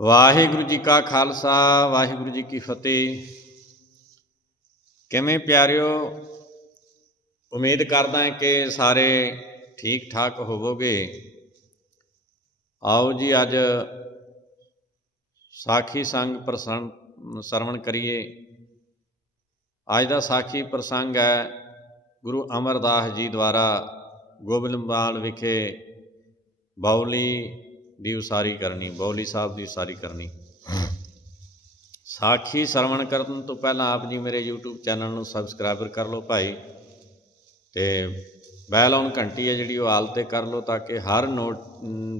ਵਾਹਿਗੁਰੂ ਜੀ ਕਾ ਖਾਲਸਾ, ਵਾਹਿਗੁਰੂ ਜੀ ਕੀ ਫਤਿਹ। ਕਿਵੇਂ ਪਿਆਰਿਓ, ਉਮੀਦ ਕਰਦਾ ਹਾਂ ਕਿ ਸਾਰੇ ਠੀਕ ਠਾਕ ਹੋਵੋਗੇ। ਆਓ ਜੀ, ਅੱਜ ਸਾਖੀ ਸੰਗ ਪ੍ਰਸੰਗ ਸਰਵਣ ਕਰੀਏ। ਅੱਜ ਦਾ ਸਾਖੀ ਪ੍ਰਸੰਗ ਹੈ ਗੁਰੂ ਅਮਰਦਾਸ ਜੀ ਦੁਆਰਾ ਗੋਬਿੰਦਵਾਲ ਵਿਖੇ ਬਾਉਲੀ ਦੀ ਉਸਾਰੀ ਕਰਨੀ, ਬੌਲੀ ਸਾਹਿਬ ਦੀ ਉਸਾਰੀ ਕਰਨੀ। ਸਾਖੀ ਸਰਵਣ ਕਰਨ ਤੋਂ ਪਹਿਲਾਂ ਆਪ ਜੀ ਮੇਰੇ YouTube ਚੈਨਲ ਨੂੰ ਸਬਸਕ੍ਰਾਈਬਰ ਕਰ ਲਓ ਭਾਈ ਤੇ ਬੈਲ ਔਨ ਘੰਟੀ ਹੈ ਜਿਹੜੀ ਉਹ ਆਲ ਤੇ ਕਰ ਲਓ ਤਾਂ ਕਿ ਹਰ ਨੋਟ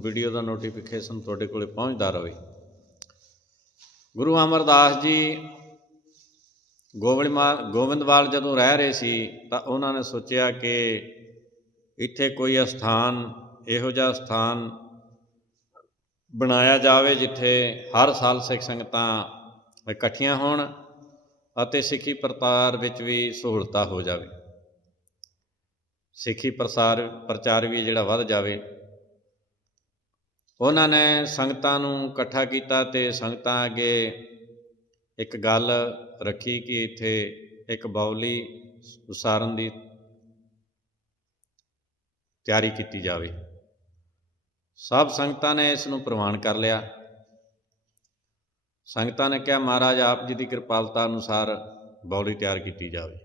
ਵੀਡੀਓ ਦਾ ਨੋਟੀਫਿਕੇਸ਼ਨ ਤੁਹਾਡੇ ਕੋਲੇ ਪਹੁੰਚਦਾ ਰਹੇ। ਗੁਰੂ ਅਮਰਦਾਸ ਜੀ ਗੋਬਿੰਦਵਾਲ ਗੋਬਿੰਦਵਾਲ ਜਦੋਂ ਰਹਿ ਰਹੇ ਸੀ ਤਾਂ ਉਹਨਾਂ ਨੇ ਸੋਚਿਆ ਕਿ ਇੱਥੇ ਕੋਈ ਅਸਥਾਨ, ਇਹੋ ਜਿਹਾ ਸਥਾਨ ਬਣਾਇਆ ਜਾਵੇ ਜਿੱਥੇ ਹਰ ਸਾਲ ਸਿੱਖ ਸੰਗਤਾਂ ਇਕੱਠੀਆਂ ਹੋਣ ਅਤੇ ਸਿੱਖੀ ਪ੍ਰਚਾਰ ਵਿੱਚ ਵੀ ਸਹੂਲਤਾਂ ਹੋ ਜਾਵੇ। ਸਿੱਖੀ ਪ੍ਰਸਾਰ, ਪ੍ਰਚਾਰ ਵੀ ਜਿਹੜਾ ਵੱਧ ਜਾਵੇ। ਉਹਨਾਂ ਨੇ ਸੰਗਤਾਂ ਨੂੰ ਇਕੱਠਾ ਕੀਤਾ ਤੇ ਸੰਗਤਾਂ ਅੱਗੇ ਇੱਕ ਗੱਲ ਰੱਖੀ ਕਿ ਇੱਥੇ ਇੱਕ ਬਾਉਲੀ ਉਸਾਰਨ ਦੀ ਤਿਆਰੀ ਕੀਤੀ ਜਾਵੇ। ਸਭ ਸੰਗਤਾਂ ਨੇ ਇਸ ਨੂੰ ਪ੍ਰਵਾਨ ਕਰ ਲਿਆ। ਸੰਗਤਾਂ ਨੇ ਕਿਹਾ, ਮਹਾਰਾਜ, ਆਪ ਜੀ ਦੀ ਕਿਰਪਾਲਤਾ ਅਨੁਸਾਰ ਬੌਲੀ ਤਿਆਰ ਕੀਤੀ ਜਾਵੇ।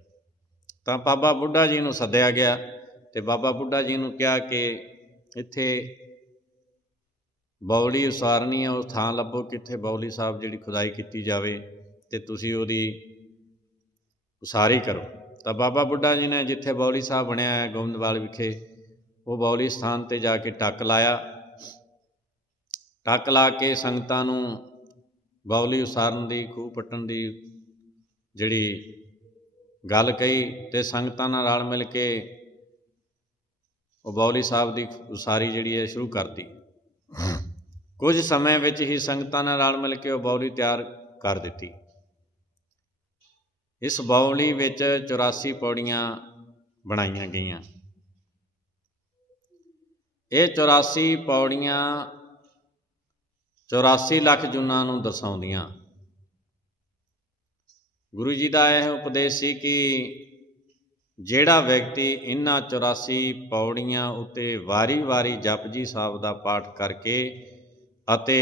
ਤਾਂ ਬਾਬਾ ਬੁੱਢਾ ਜੀ ਨੂੰ ਸੱਦਿਆ ਗਿਆ ਤੇ ਬਾਬਾ ਬੁੱਢਾ ਜੀ ਨੂੰ ਕਿਹਾ ਕਿ ਇੱਥੇ ਬੌਲੀ ਉਸਾਰਨੀ ਹੈ ਉਹ ਥਾਂ ਲੱਭੋ ਕਿੱਥੇ ਬੌਲੀ ਸਾਹਿਬ ਜਿਹੜੀ ਖੁਦਾਈ ਕੀਤੀ ਜਾਵੇ ਤੇ ਤੁਸੀਂ ਉਹਦੀ ਉਸਾਰੀ ਕਰੋ। ਤਾਂ ਬਾਬਾ ਬੁੱਢਾ ਜੀ ਨੇ ਜਿੱਥੇ ਬੌਲੀ ਸਾਹਿਬ ਬਣਿਆ ਹੈ, ਗੋਬਿੰਦਵਾਲ ਵਿਖੇ, ਉਹ ਬੌਲੀ ਸਥਾਨ ਤੇ ਜਾ ਕੇ ਟੱਕ ਲਾਇਆ। ਟੱਕ ਲਾ ਕੇ ਸੰਗਤਾਂ ਨੂੰ ਬੌਲੀ ਉਸਾਰਨ ਦੀ, ਖੂਹ ਪੱਟਣ ਦੀ ਜਿਹੜੀ ਗੱਲ ਕਹੀ ਤੇ ਸੰਗਤਾਂ ਨਾਲ ਰਲ ਮਿਲ ਕੇ ਉਹ ਬੌਲੀ ਸਾਹਿਬ ਦੀ ਉਸਾਰੀ ਜਿਹੜੀ ਹੈ ਸ਼ੁਰੂ ਕਰਤੀ ਕੁਝ ਸਮੇਂ ਵਿੱਚ ਹੀ ਸੰਗਤਾਂ ਨਾਲ ਰਲ ਮਿਲ ਕੇ ਉਹ ਬੌਲੀ ਤਿਆਰ ਕਰ ਦਿੱਤੀ। ਇਸ ਬੌਲੀ ਵਿੱਚ 84 ਪੌੜੀਆਂ ਬਣਾਈਆਂ ਗਈਆਂ। ਇਹ 84 ਪੌੜੀਆਂ 84 ਲੱਖ ਜੁਨਾਂ ਨੂੰ ਦਰਸਾਉਂਦੀਆਂ। ਗੁਰੂ ਜੀ ਦਾ ਇਹ ਉਪਦੇਸ਼ ਸੀ ਕਿ ਜਿਹੜਾ ਵਿਅਕਤੀ ਇਨ੍ਹਾਂ 84 ਪੌੜੀਆਂ ਉੱਤੇ ਵਾਰੀ-ਵਾਰੀ ਜਪਜੀ ਸਾਹਿਬ ਦਾ ਪਾਠ ਕਰਕੇ ਅਤੇ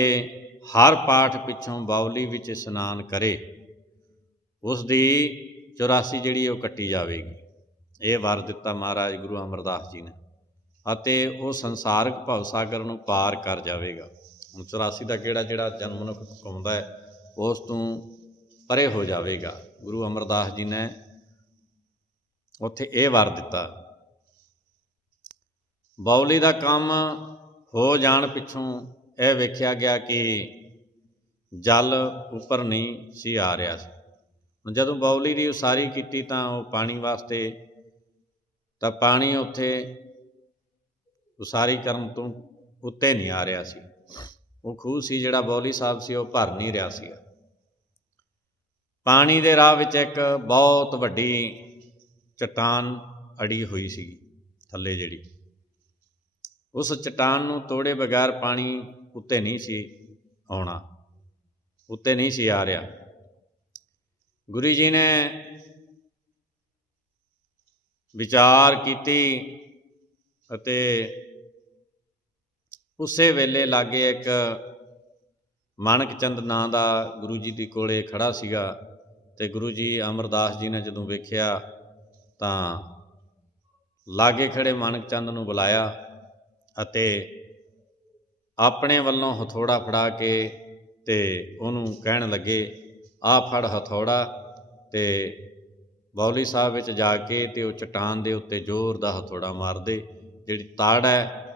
ਹਰ ਪਾਠ ਪਿੱਛੋਂ ਬਾਉਲੀ ਵਿੱਚ ਇਸ਼ਨਾਨ ਕਰੇ, ਉਸ ਦੀ 84 ਜਿਹੜੀ ਉਹ ਕੱਟੀ ਜਾਵੇਗੀ। ਇਹ ਵਰ ਦਿੱਤਾ ਮਹਾਰਾਜ ਗੁਰੂ ਅਮਰਦਾਸ ਜੀ ਨੇ ਅਤੇ ਉਹ ਸੰਸਾਰਕ ਭਵ ਸਾਗਰ ਨੂੰ ਪਾਰ ਕਰ ਜਾਵੇਗਾ। ਹੁਣ 84 ਦਾ ਕਿਹੜਾ ਜਿਹੜਾ ਜਨਮ ਮਨੁੱਖ ਘੁੰਮਦਾ ਹੈ, ਉਸ ਤੋਂ ਪਰੇ ਹੋ ਜਾਵੇਗਾ। ਗੁਰੂ ਅਮਰਦਾਸ ਜੀ ਨੇ ਉੱਥੇ ਇਹ ਵਾਰ ਦਿੱਤਾ, ਬੌਲੀ ਦਾ ਕੰਮ ਹੋ ਜਾਣ ਪਿੱਛੋਂ ਇਹ ਵੇਖਿਆ ਗਿਆ ਕਿ ਜਲ ਉੱਪਰ ਨਹੀਂ ਸੀ ਆ ਰਿਹਾ ਸੀ। ਹੁਣ ਜਦੋਂ ਬੌਲੀ ਦੀ ਉਸਾਰੀ ਕੀਤੀ ਤਾਂ ਉਹ ਪਾਣੀ ਵਾਸਤੇ, ਤਾਂ ਪਾਣੀ ਉੱਥੇ ਉਸਾਰੀ ਕਰਨ ਤੋਂ ਉੱਤੇ ਨਹੀਂ ਆ ਰਿਹਾ ਸੀ। ਉਹ ਖੂਹ ਸੀ ਜਿਹੜਾ ਬੌਲੀ ਸਾਹਿਬ ਸੀ, ਉਹ ਭਰ ਨਹੀਂ ਰਿਹਾ ਸੀ ਪਾਣੀ ਦੇ ਰਾਹ ਵਿੱਚ ਇੱਕ ਬਹੁਤ ਵੱਡੀ ਚਟਾਨ ਅੜੀ ਹੋਈ ਸੀ, ਥੱਲੇ ਜਿਹੜੀ। ਉਸ ਚਟਾਨ ਨੂੰ ਤੋੜੇ ਬਗੈਰ ਪਾਣੀ ਉੱਤੇ ਨਹੀਂ ਸੀ ਆਉਣਾ, ਉੱਤੇ ਨਹੀਂ ਸੀ ਆ ਰਿਹਾ। ਗੁਰੂ ਜੀ ਨੇ ਵਿਚਾਰ ਕੀਤੀ ਅਤੇ ਉਸੇ ਵੇਲੇ ਲਾਗੇ ਇੱਕ ਮਾਨਕ ਚੰਦ ਨਾਂ ਦਾ ਗੁਰੂ ਜੀ ਦੀ ਕੋਲੇ ਖੜਾ ਸੀਗਾ ਤੇ ਗੁਰੂ ਜੀ ਅਮਰਦਾਸ ਜੀ ਨੇ ਜਦੋਂ ਵੇਖਿਆ ਤਾਂ ਲਾਗੇ ਖੜੇ ਮਾਨਕ ਚੰਦ ਨੂੰ ਬੁਲਾਇਆ ਅਤੇ ਆਪਣੇ ਵੱਲੋਂ ਹਥੋੜਾ ਫੜਾ ਕੇ ਤੇ ਉਹਨੂੰ ਕਹਿਣ ਲੱਗੇ, ਆ ਫੜ ਹਥੋੜਾ ਤੇ ਬੌਲੀ ਸਾਹਿਬ ਵਿੱਚ ਜਾ ਕੇ ਤੇ ਉਹ ਚਟਾਨ ਦੇ ਉੱਤੇ ਜ਼ੋਰ ਦਾ ਹਥੋੜਾ ਮਾਰਦੇ ਜਿਹੜੀ ਤਾੜ ਹੈ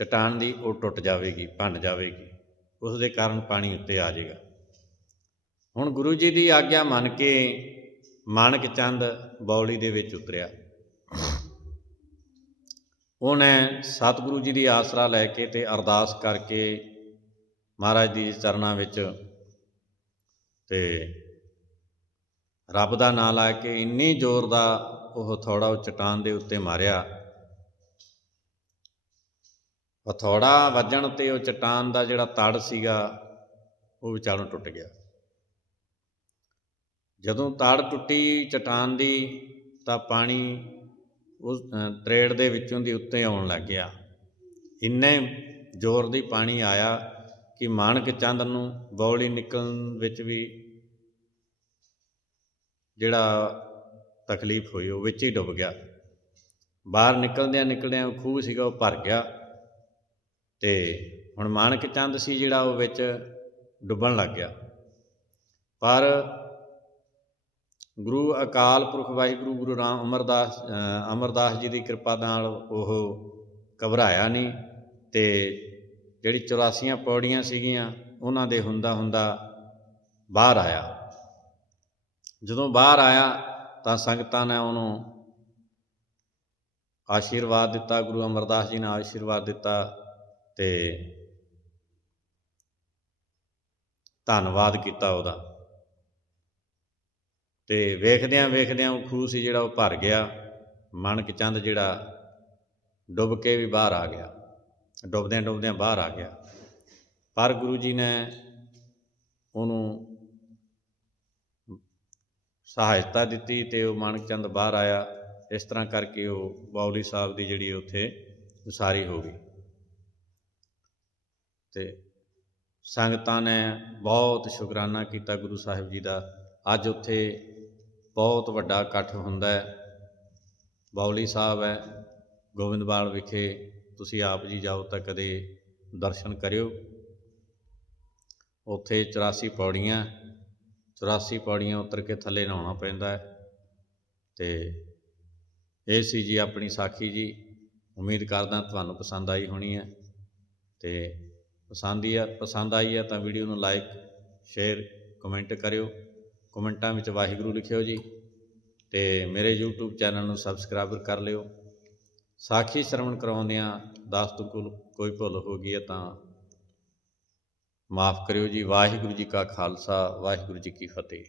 ਚਟਾਨ ਦੀ ਉਹ ਟੁੱਟ ਜਾਵੇਗੀ, ਭੰਨ ਜਾਵੇਗੀ। ਉਸ ਦੇ ਕਾਰਨ ਪਾਣੀ ਉੱਤੇ ਆ ਜਾਏਗਾ। ਹੁਣ ਗੁਰੂ ਜੀ ਦੀ ਆਗਿਆ ਮੰਨ ਕੇ ਮਾਨਕ ਚੰਦ ਬੌਲੀ ਦੇ ਵਿੱਚ ਉਤਰਿਆ। ਉਹਨੇ ਸਤਿਗੁਰੂ ਜੀ ਦੀ ਆਸਰਾ ਲੈ ਕੇ ਤੇ ਅਰਦਾਸ ਕਰਕੇ ਮਹਾਰਾਜ ਦੀ ਚਰਨਾਂ ਵਿੱਚ ਤੇ ਰੱਬ ਦਾ ਨਾਮ ਲਾ ਕੇ ਇੰਨੀ ਜ਼ੋਰ ਦਾ ਉਹ ਥੋੜਾ ਉਹ ਚਟਾਨ ਦੇ ਉੱਤੇ ਮਾਰਿਆ। ਹਥੌੜਾ ਵੱਜਣ ਤੇ ਉਹ ਚਟਾਨ ਦਾ ਜਿਹੜਾ ਤੜ ਸੀਗਾ ਉਹ ਵਿਚਾਲੋਂ ਟੁੱਟ ਗਿਆ। ਜਦੋਂ ਤੜ ਟੁੱਟੀ ਚਟਾਨ ਦੀ ਤਾਂ ਪਾਣੀ ਉਸ ਅ, ਤਰੇੜ ਦੇ ਵਿੱਚੋਂ ਦੀ ਉੱਤੇ ਆਉਣ ਲੱਗ ਗਿਆ। ਇੰਨੇ ਜ਼ੋਰ ਦੀ ਪਾਣੀ ਆਇਆ ਕਿ ਮਾਣਕ ਚੰਦ ਨੂੰ ਬੌਲੀ ਨਿਕਲਣ ਵਿੱਚ ਵੀ ਜਿਹੜਾ ਤਕਲੀਫ ਹੋਈ ਉਹ ਵਿੱਚ ਹੀ ਡੁੱਬ ਗਿਆ। ਬਾਹਰ ਨਿਕਲਦਿਆਂ ਨਿਕਲਦਿਆਂ ਖੂਹ ਸੀਗਾ ਉਹ ਭਰ ਗਿਆ। ਤੇ ਹੁਣ ਮਾਣਕ ਚੰਦ ਸੀ ਜਿਹੜਾ ਉਹ ਵਿੱਚ ਡੁੱਬਣ ਲੱਗ ਗਿਆ। ਪਰ ਗੁਰੂ ਅਕਾਲ ਪੁਰਖ ਵਾਹਿਗੁਰੂ ਗੁਰੂ ਰਾਮ ਅਮਰਦਾਸ ਅਮਰਦਾਸ ਜੀ ਦੀ ਕਿਰਪਾ ਨਾਲ ਉਹ ਘਬਰਾਇਆ ਨਹੀਂ ਤੇ ਜਿਹੜੀ 84 ਪੌੜੀਆਂ ਸੀਗੀਆਂ, ਉਹਨਾਂ ਦੇ ਹੁੰਦਾ ਹੁੰਦਾ ਬਾਹਰ ਆਇਆ। ਜਦੋਂ ਬਾਹਰ ਆਇਆ ਤਾਂ ਸੰਗਤਾਂ ਨੇ ਉਹਨੂੰ ਆਸ਼ੀਰਵਾਦ ਦਿੱਤਾ, ਗੁਰੂ ਅਮਰਦਾਸ ਜੀ ਨੇ ਆਸ਼ੀਰਵਾਦ ਦਿੱਤਾ। ਤੇ ਧੰਨਵਾਦ ਕੀਤਾ ਉਹਦਾ। ਤੇ ਵੇਖਦਿਆਂ ਵੇਖਦਿਆਂ ਉਹ ਖੂਹ ਸੀ ਜਿਹੜਾ ਉਹ ਭਰ ਗਿਆ। ਮਣਕ ਚੰਦ ਜਿਹੜਾ ਡੁੱਬ ਕੇ ਵੀ ਬਾਹਰ ਆ ਗਿਆ। ਡੁੱਬਦਿਆਂ ਡੁੱਬਦਿਆਂ ਬਾਹਰ ਆ ਗਿਆ। ਪਰ ਗੁਰੂ ਜੀ ਨੇ ਉਹਨੂੰ ਸਹਾਇਤਾ ਦਿੱਤੀ ਤੇ ਉਹ ਮਾਨਕ ਚੰਦ ਬਾਹਰ ਆਇਆ। ਇਸ ਤਰ੍ਹਾਂ ਕਰਕੇ ਉਹ ਬਾਉਲੀ ਸਾਹਿਬ ਦੀ ਜਿਹੜੀ ਉੱਥੇ ਉਸਾਰੀ ਹੋ ਗਈ। ਤੇ ਸੰਗਤਾਂ ਨੇ ਬਹੁਤ ਸ਼ੁਕਰਾਨਾ ਕੀਤਾ ਗੁਰੂ ਸਾਹਿਬ ਜੀ ਦਾ। ਅੱਜ ਉੱਥੇ ਬਹੁਤ ਵੱਡਾ ਇਕੱਠ ਹੁੰਦਾ ਹੈ। ਬਾਉਲੀ ਸਾਹਿਬ ਹੈ, ਗੋਬਿੰਦਵਾਲ ਵਿਖੇ ਤੁਸੀਂ ਆਪ ਜੀ ਜਾਓ ਤਾਂ ਕਦੇ ਦਰਸ਼ਨ ਕਰਿਓ। ਉੱਥੇ 84 ਪੌੜੀਆਂ 84 ਪੌੜੀਆਂ ਉਤਰ ਕੇ ਥੱਲੇ ਨਹਾਉਣਾ ਪੈਂਦਾ ਹੈ ਤੇ ਇਹ ਸੀ ਜੀ ਆਪਣੀ ਸਾਖੀ ਜੀ। ਉਮੀਦ ਕਰਦਾ ਤੁਹਾਨੂੰ ਪਸੰਦ ਆਈ ਹੋਣੀ ਹੈ ਤੇ ਪਸੰਦ ਹੀ ਆ, ਪਸੰਦ ਆਈ ਹੈ ਤਾਂ ਵੀਡੀਓ ਨੂੰ ਲਾਈਕ ਸ਼ੇਅਰ ਕਮੈਂਟ ਕਰਿਓ। ਕਮੈਂਟਾਂ ਵਿੱਚ ਵਾਹਿਗੁਰੂ ਲਿਖਿਓ ਜੀ ਤੇ ਮੇਰੇ YouTube ਚੈਨਲ ਨੂੰ ਸਬਸਕ੍ਰਾਈਬ ਕਰ ਲਿਓ। ਸਾਖੀ ਸ਼ਰਵਣ ਕਰਾਉਂਦਿਆਂ ਦਾਸ ਤੋਂ ਕੋਈ ਭੁੱਲ ਹੋ ਗਈ ਹੈ ਤਾਂ ਮਾਫ ਕਰਿਓ ਜੀ। ਵਾਹਿਗੁਰੂ ਜੀ ਕਾ ਖਾਲਸਾ, ਵਾਹਿਗੁਰੂ ਜੀ ਕੀ ਫਤਿਹ।